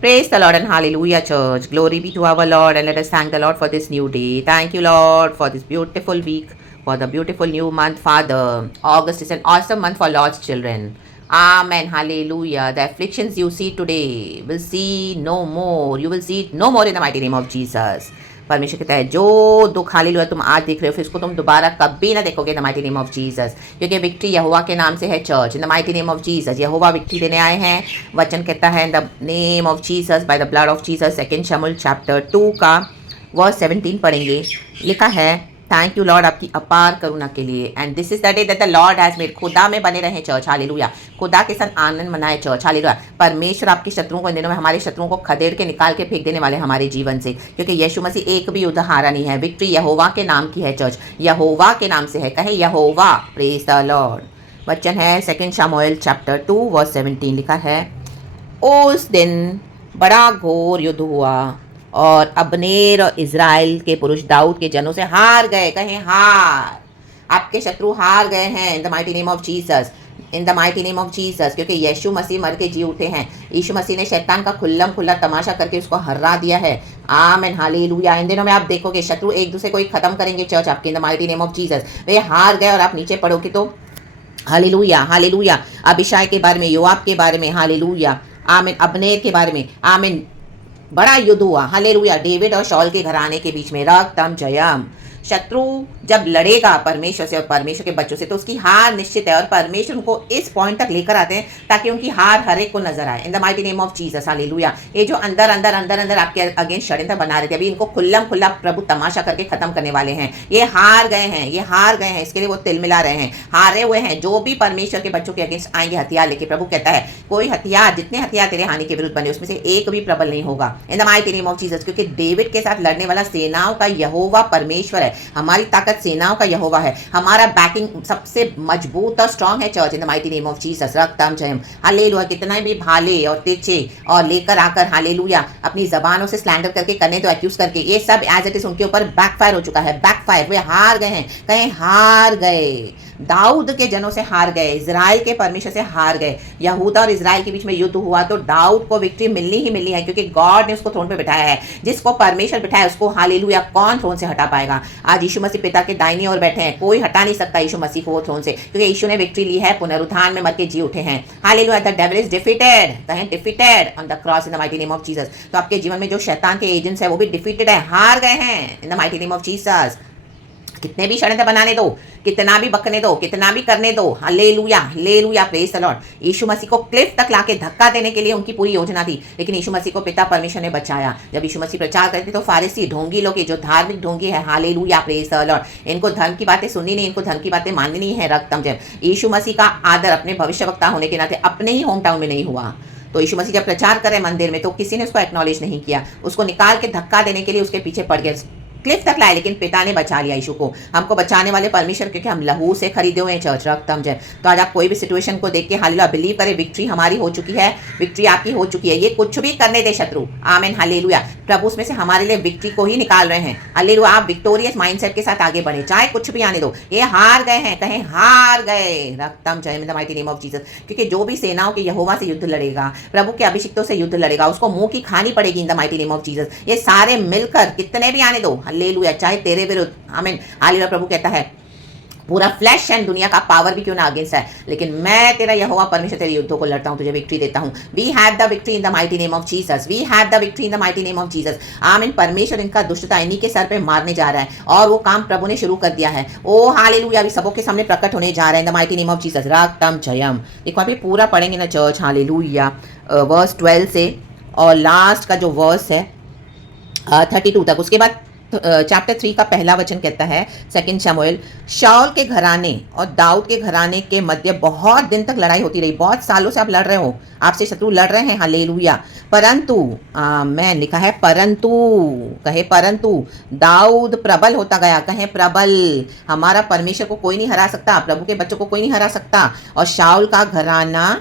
Praise the Lord and hallelujah, church. Glory be to our Lord, and let us thank the Lord for this new day. Thank you, Lord, for this beautiful week, for the beautiful new month, Father. August is an awesome month for Lord's children. Amen. Hallelujah. The afflictions you see today will see no more. You will see it no more in the mighty name of Jesus. परमेश्वर कहता है जो दुख hallelujah तुम आज देख रहे हो फिर इसको तुम दोबारा कभी ना देखोगे in the mighty name of Jesus, क्योंकि विक्ट्री यहोवा के नाम से है church. In the mighty name of Jesus Jehovah victory देने आए हैं। वचन कहता है in the name of Jesus by the blood of Jesus, 2 शमूएल चैप्टर 2 का वर्स 17 पढ़ेंगे। लिखा है थैंक यू लॉर्ड आपकी अपार करुणा के लिए, and this is the day that the Lord has made. खुदा में बने रहें चर्च, हालेलुया। खुदा के साथ आनंद मनाए चर्च, हालेलुया। परमेश्वर आपके शत्रुओं को इन दिनों में, हमारे शत्रुओं को खदेड़ के निकाल के फेंक देने वाले हमारे जीवन से, क्योंकि यीशु मसीह एक भी युद्ध हारा नहीं है। विक्ट्री यहोवा के नाम की है चर्च, यहोवा के नाम से है। कहे यहोवा, प्रेज द लॉर्ड। वचन है 2 शमूएल चैप्टर 2 वर्स 17, लिखा है उस दिन बड़ा घोर युद्ध हुआ और अबनेर और इज़राइल के पुरुष दाऊद के जनों से हार गए। कहें हार, आपके शत्रु हार गए हैं इन the mighty name of Jesus, in the mighty name of Jesus, क्योंकि यीशु मसीह मर के जी उठे हैं। यीशु मसीह ने शैतान का खुल्लम खुल्ला तमाशा करके उसको हरा दिया है। आमेन, हालेलुया। इन दिनों में आप देखोगे शत्रु एक दूसरे को ही खत्म करेंगे चर्च आपके, in the mighty name of Jesus. वे हार गए और आप नीचे पढ़ोगे तो हालेलुया, हालेलुया। अभिषाय के बारे में, योआब के बारे में, हालेलुया। आमीन, अबनेर के बारे में, आमीन। बड़ा युद्ध हुआ, हालेलुया। डेविड और शॉल के घराने के बीच में रक्तम जयम। शत्रु जब लड़ेगा परमेश्वर से और परमेश्वर के बच्चों से तो उसकी हार निश्चित है, और परमेश्वर उनको इस पॉइंट तक लेकर आते हैं ताकि उनकी हार हर एक को नजर आए। इन the mighty name of Jesus, hallelujah. ये जो अंदर अंदर अंदर अंदर आपके अगेंस्ट षड्यंत्र बना रहे थे, अभी इनको खुल्लम खुल्ला प्रभु तमाशा करके खत्म करने वाले हैं। ये हार गए हैं, ये हार गए हैं, इसके लिए वो तिल मिला रहे हैं। हारे हुए हैं जो भी परमेश्वर के बच्चों के अगेंस्ट आएंगे हथियार लेके, प्रभु कहता है कोई हथियार, जितने हथियार तेरे हानि के विरुद्ध बने उसमें से एक भी प्रबल नहीं होगा इन the mighty name of Jesus, क्योंकि डेविड के साथ लड़ने वाला सेनाओं का यहोवा परमेश्वर है। हमारी ताकत सेनाओं का यहोवा है, हमारा बैकिंग सबसे मजबूत और स्ट्रांग है church, in the mighty name of Jesus. रक्तम जयम, हालेलुया। कितना भी भाले और तिरछे और लेकर आकर, हालेलुया, अपनी जबानों से स्लैंडर करके करने तो एक्यूज करके, ये सब एज इट इज उनके ऊपर बैकफायर हो चुका है, बैकफायर। वे हार गए हैं, कहें हार गए। दाऊद के जनों से हार गए, इजराइल के परमेश्वर से हार गए। यहूदा और इजराइल के बीच में युद्ध हुआ तो दाऊद को विक्ट्री मिलनी ही मिलनी है, क्योंकि गॉड ने उसको थ्रोन पे बिठाया है। जिसको परमेश्वर बिठाया उसको, हालेलुया, कौन थ्रोन से हटा पाएगा। आज यीशु मसीह पिता के दाहिनी ओर बैठे हैं, कोई हटा नहीं सकता यीशु मसीह को वो थ्रोन से, क्योंकि यीशु ने विक्ट्री ली है, पुनरुत्थान में मर के जी उठे हैं। Hallelujah. The devil is defeated, कहें defeated on the cross in the mighty name of Jesus. तो आपके जीवन में जो शैतान के एजेंट्स है वो भी डिफीटेड है, हार गए हैं इन the mighty name of Jesus. कितने भी षड्यंत्र बनाने दो, कितना भी बकने दो, कितना भी करने दो, hallelujah, hallelujah, praise the Lord. यीशु मसीह को क्लिफ तक लाके धक्का देने के लिए उनकी पूरी योजना थी, लेकिन यीशु मसीह को पिता परमेश्वर ने बचाया। जब यीशु मसीह प्रचार करते तो फारिसी ढोंगी लोग, जो धार्मिक ढोंगी है, हालेलुया, प्रेज द लॉर्ड, इनको धर्म की बातें सुननी नहीं, इनको धर्म की बातें माननी नहीं है। रक्तम जय। यीशु मसीह का आदर अपने भविष्यवक्ता होने के नाते अपने ही होम टाउन में नहीं हुआ। तो यीशु मसीह जब प्रचार करे मंदिर में तो किसी ने उसको एक्नॉलेज नहीं किया, उसको निकाल के धक्का देने के लिए उसके पीछे पड़ गए, क्लिफ तक लाए, लेकिन पिता ने बचा लिया यीशु को। हमको बचाने वाले परमेश्वर, क्योंकि हम लहू से खरीदे हुए हैं चर्च, रक्तम जय। तो आज आप कोई भी सिचुएशन को देख के हालेलुया बिलीव करें, विक्ट्री हमारी हो चुकी है, विक्ट्री आपकी हो चुकी है। ये कुछ भी करने दे शत्रु, आमीन, हालेलुया। प्रभु उसमें से हमारे लिए विक्ट्री को ही निकाल रहे हैं, हालेलुया। आप विक्टोरियस माइंडसेट के साथ आगे बढ़े, चाहे कुछ भी आने दो। ये हार गए हैं, कहें हार गए, रक्तम जय इन the mighty name of Jesus. क्योंकि जो भी सेनाओं के यहोवा से युद्ध लड़ेगा, प्रभु के अभिषिक्तों से युद्ध लड़ेगा, उसको मुंह की खानी पड़ेगी इन the mighty name of Jesus. ये सारे मिलकर कितने भी आने दो, हालेलुया, चाहे तेरे विरुद्ध, आमीन, हालेलुया। प्रभु कहता है पूरा फ्लैश एंड दुनिया का पावर भी क्यों ना अगेंस्ट है, लेकिन मैं तेरा यहोवा परमेश्वर तेरे युद्धों को लड़ता हूं, तुझे विक्ट्री देता हूं। We have the victory in the mighty name of Jesus, we have the victory in the mighty name of Jesus. आमीन। परमेश्वर इनका दुष्टता इन्हीं के सर पे मारने जा रहा है, और वो काम प्रभु ने शुरू कर दिया है। ओ हालेलुया, अभी सबों के सामने प्रकट होने जा रहा है in the mighty name of Jesus. रक्तम जयम। देखो अभी पूरा पढ़ेंगे ना चर्च, हालेलुया, वर्स 12 से और लास्ट का जो वर्स है 32 तक। उसके बाद चैप्टर 3 का पहला वचन कहता है 2 शमूएल, शाऊल के घराने और दाऊद के घराने के मध्य बहुत दिन तक लड़ाई होती रही। बहुत सालों से आप लड़ रहे हो, आपसे शत्रु लड़ रहे हैं, हालेलुया। परंतु मैं लिखा है परंतु, कहे परंतु दाऊद प्रबल होता गया, कहे प्रबल। हमारा परमेश्वर को कोई नहीं हरा सकता, प्रभु के बच्चों को कोई नहीं हरा सकता। और शाऊल का घराना,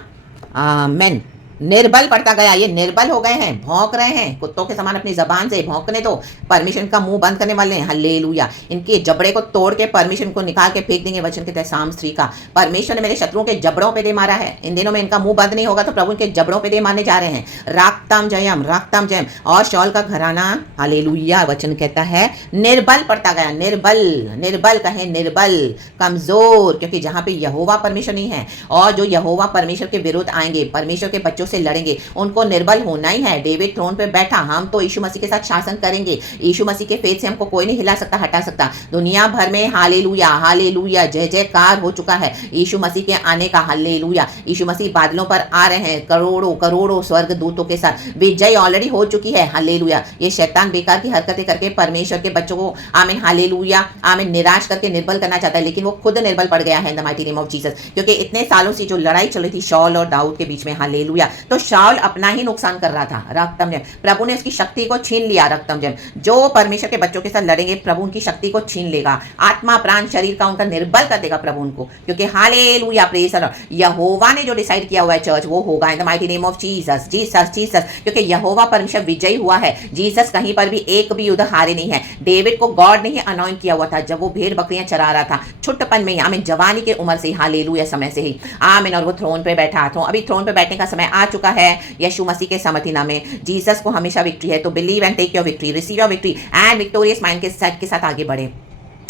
आमेन, निर्बल पड़ता गया, ये निर्बल हो गए हैं, भौंक रहे हैं कुत्तों के समान, अपनी जबान से भौंकने दो। परमिशन का मुंह बंद करने वाले हैं, हल्लेलुया। इनके जबड़े को तोड़ के परमिशन को निकाल के फेंक देंगे, वचन के साम 3 का। परमेश्वर ने मेरे शत्रुओं के जबड़ों पे दे मारा है। इन दिनों में इनका मुंह बंद नहीं होगा तो प्रभु इनके जबड़ों पे दे मारने जा रहे हैं। राक्तम जयम, राक्तम जयम। और शॉल का घराना, हालेलुया, वचन कहता है निर्बल पड़ता गया, निर्बल, निर्बल कहे निर्बल, कमजोर, क्योंकि जहां पे यहोवा परमेश्वर नहीं है और जो यहोवा परमेश्वर के विरुद्ध आएंगे, परमेश्वर के बच्चों से लड़ेंगे, उनको निर्बल होना ही है। डेविड थ्रोन पे बैठा, हम तो यीशु मसीह के साथ शासन करेंगे। यीशु मसीह के फेथ से हमको कोई नहीं हिला सकता, हटा सकता। दुनिया भर में हालेलुया, हालेलुया, जय जयकार हो चुका है यीशु मसीह के आने का, हालेलुया। यीशु मसीह बादलों पर आ रहे हैं करोड़ों करोड़ों स्वर्ग दूतों के साथ। विजय ऑलरेडी हो चुकी है, हालेलुया। ये शैतान बेकार की हरकतें करके परमेश्वर के बच्चों को, आमीन, हालेलुया, आमीन, निराश करके निर्बल करना चाहता है, लेकिन वो खुद निर्बल पड़ गया है in the mighty name of Jesus. क्योंकि इतने सालों से जो लड़ाई चल रही थी शाऊल और दाऊद के बीच में, हालेलुया, तो शाऊल अपना ही नुकसान कर रहा था। रक्तम जम, प्रभु ने उसकी शक्ति को छीन लिया। रक्तम जम, जो परमेश्वर के बच्चों के साथ लड़ेंगे प्रभु उनकी शक्ति को छीन लेगा, आत्मा प्राण शरीर का उनका निर्बल कर देगा प्रभु उनको। क्योंकि हालेलुया, प्रेज द लॉर्ड, यहोवा ने जो डिसाइड किया हुआ है चर्च वो होगा इन the mighty name of Jesus, Jesus, Jesus. क्योंकि यहोवा परमेश्वर विजयी हुआ है, जीसस कहीं पर भी एक भी युद्ध हारे नहीं है। डेविड को गॉड ने ही अनॉइंट किया हुआ था जब वो भेड़ बकरियां चरा रहा था, छुट्टपन में ही, आमीन, जवानी के उम्र से, हालेलुया, समय से ही, आमीन। और वो थ्रोन पे बैठा, तो अभी थ्रोन पे बैठने का समय आ चुका है। यीशु मसीह के समर्थी नाम में जीसस को हमेशा विक्ट्री है। तो believe and take your victory, receive your victory and victorious mind के साथ आगे बढ़े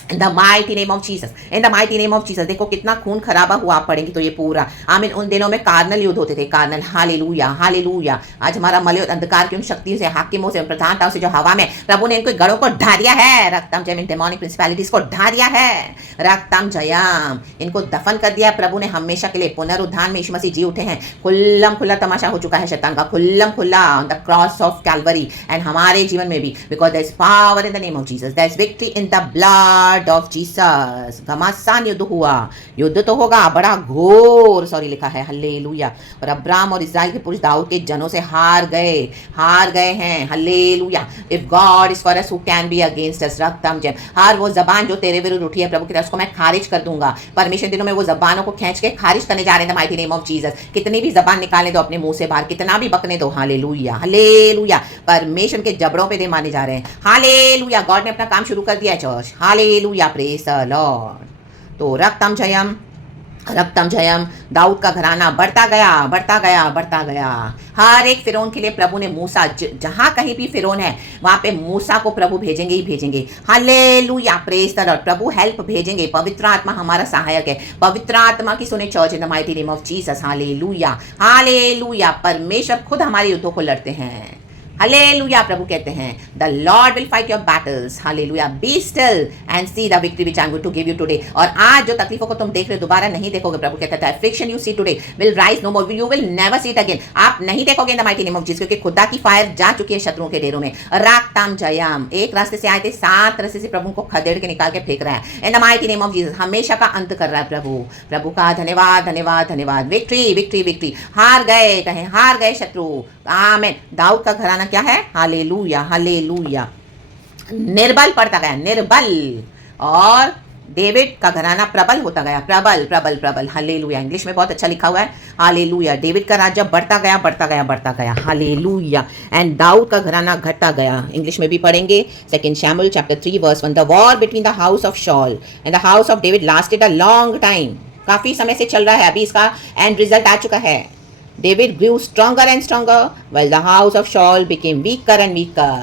in the mighty name of Jesus, in the mighty name of Jesus. देखो कितना खून खराबा हुआ, आप पढ़ेंगे तो ये पूरा, आमीन। उन दिनों में कार्नल युद्ध होते थे, कार्नल, हालेलुया, हालेलुया। आज हमारा मलय अंधकार की उन शक्तियों से, हाकिमों से, प्रधानताओं से जो हवा में प्रभु ने इनको गढ़ों को ढा दिया है, रक्तम जयम, इन डेमोनिक प्रिंसिपैलिटीज को ढा दिया है, रक्तम जयम, इनको दफन कर दिया प्रभु ने हमेशा के लिए। पुनरुत्थान में यीशु मसीह जी उठे हैं, खुल्लम खुल्ला तमाशा हो चुका है शैतान का, खुल्लम खुल्ला on the cross of Calvary. And हमारे जीवन में भी, because there is power in the name of Jesus, there is victory in the blood of Jesus. घमासान युद्ध हुआ, युद्ध तो होगा, बड़ा घोर, सॉरी लिखा है, हल्लेलुया। और अब्राम और इस्राएल के पुरुष दाऊद के जनों से हार गए हैं, hallelujah. If God is for us who can be against us, रक्तम जयम। हर वो जबान जो तेरे विरुद्ध उठी है प्रभु की तरफ, उसको मैं खारिज कर दूंगा। परमेश्वर दिनों में वो जबानों को खींच के खारिज करने जा रहे हैं माइटी नेम ऑफ जीसस। कितनी भी जबान निकालने दो अपने मुंह से बाहर, कितना भी बकने दो, हालेलुया, हालेलुया। परमेश्वर के जबड़ों पे दे माने जा रहे हैं, हालेलुया। गॉड ने अपना काम शुरू कर दिया है church, hallelujah, praise the Lord. तो रक्तम जयम, रक्तम जयम, दाऊद का घराना बढ़ता गया, बढ़ता गया, बढ़ता गया। हर एक फिरौन के लिए प्रभु ने मूसा, जहां कहीं भी फिरौन है वहां पे मूसा को प्रभु भेजेंगे ही भेजेंगे, hallelujah, praise the Lord. Prabhu help भेजेंगे, पवित्र आत्मा हमारा सहायक है। पवित्र आत्मा की सुने church in the mighty name of Jesus, hallelujah, hallelujah. परमेश्वर खुद हमारे युद्धों को लड़ते हैं, हालेलुया। प्रभु कहते हैं the Lord will fight your battles, hallelujah. Be still and see the victory which I am going to give you today. और आज जो तकलीफों को तुम देख रहे हो दोबारा नहीं देखोगे, प्रभु कहता है friction you see today will rise no more, you will never see it again. आप नहीं देखोगे in the mighty name of Jesus, क्योंकि खुदा की फायर जा चुकी है शत्रुओं के डेरों में। राक्ताम जयम, एक रास्ते से आए थे, 7 रास्ते से प्रभु को खदेड़ के निकाल के फेंक रहा है in the mighty name of Jesus. हमेशा का अंत कर रहा है प्रभु, प्रभु का धन्यवाद, धन्यवाद, धन्यवाद। Victory, victory, victory. हार गए, कहें हार गए शत्रु, आमीन। दाऊद का घराना क्या है, हालेलुया, हालेलुया, निर्बल पड़ता गया, निर्बल। और डेविड का घराना प्रबल होता गया, प्रबल, प्रबल, प्रबल, हालेलुया। इंग्लिश में बहुत अच्छा लिखा हुआ है, हालेलुया। डेविड का राज्य बढ़ता गया, बढ़ता गया, बढ़ता गया, हालेलुया। एंड दाऊद का घराना घटता गया। इंग्लिश में भी पढ़ेंगे, 2 शमूएल chapter 3 verse 1। The war between the house of Saul and the house of David lasted a long time, काफी समय से चल रहा है, अभी इसका एंड रिजल्ट आ चुका है। David grew stronger and stronger, while the house of Saul became weaker and weaker.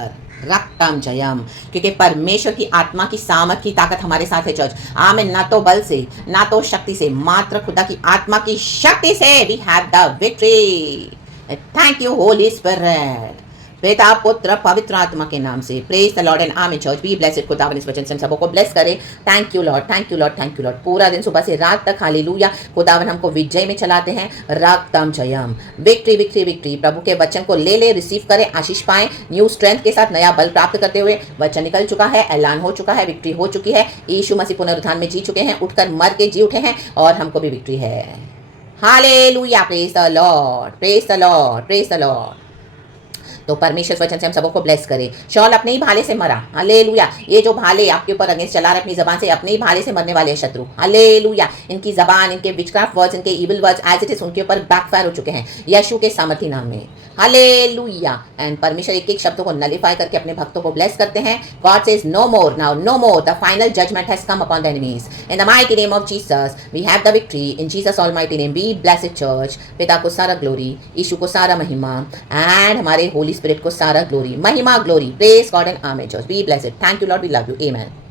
रक्तम Jayam, क्योंकि परमेश्वर की आत्मा की सामर्थ की ताकत हमारे साथ है चर्च, आमीन। ना तो बल से, ना तो शक्ति से, मात्र खुदा की आत्मा की शक्ति से we have the victory. Thank you Holy Spirit, पिता पुत्र पवित्र आत्मा के नाम से। Praise the Lord and amen church. Be blessed, खुदावन इस वचन से हम सबको ब्लेस करे। Thank you Lord, thank you Lord, thank you Lord. पूरा दिन सुबह से रात तक, हालेलुया, खुदावन हमको विजय में चलाते हैं। रक्तम जयम, विक्ट्री, विक्ट्री, विक्ट्री। प्रभु के वचन को ले रिसीव करें, आशीष पाएं, न्यू स्ट्रेंथ के साथ नया बल प्राप्त करते हुए। वचन निकल चुका है, ऐलान हो चुका है, विक्ट्री हो चुकी है। यीशु मसीह पुनरुत्थान में जी चुके हैं, उठकर मर के जी उठे हैं, और हमको भी विक्ट्री है। Hallelujah, praise the Lord, praise the Lord, praise the Lord. तो परमेश्वर वचन से हम सबको ब्लेस करे। शॉल अपने ही भाले से मरा, हालेलुया। ये जो भाले आपके ऊपर अगेंस्ट चला रहे अपनी जबान से, अपने ही भाले से मरने वाले शत्रु, हालेलुया। इनकी जबान, इनके विचक्राफ्ट वर्ड्स, इनके evil words as it is उनके ऊपर बैकफायर हो चुके हैं यीशु के सामर्थी नाम में, हालेलुया। एंड परमेश्वर एक एक शब्दों को नलिफाई करके अपने भक्तों को ब्लेस करते हैं। God says no more now, no more, the final judgement has come upon the enemies in the mighty name of Jesus we have the victory in Jesus almighty name. Be blessed church. पिता को सारा glory, यीशु को सारा महिमा, and हमारे Holi spirit को सारा glory, महिमा, glory, praise God and amen church. Be blessed. Thank you Lord, we love you, amen.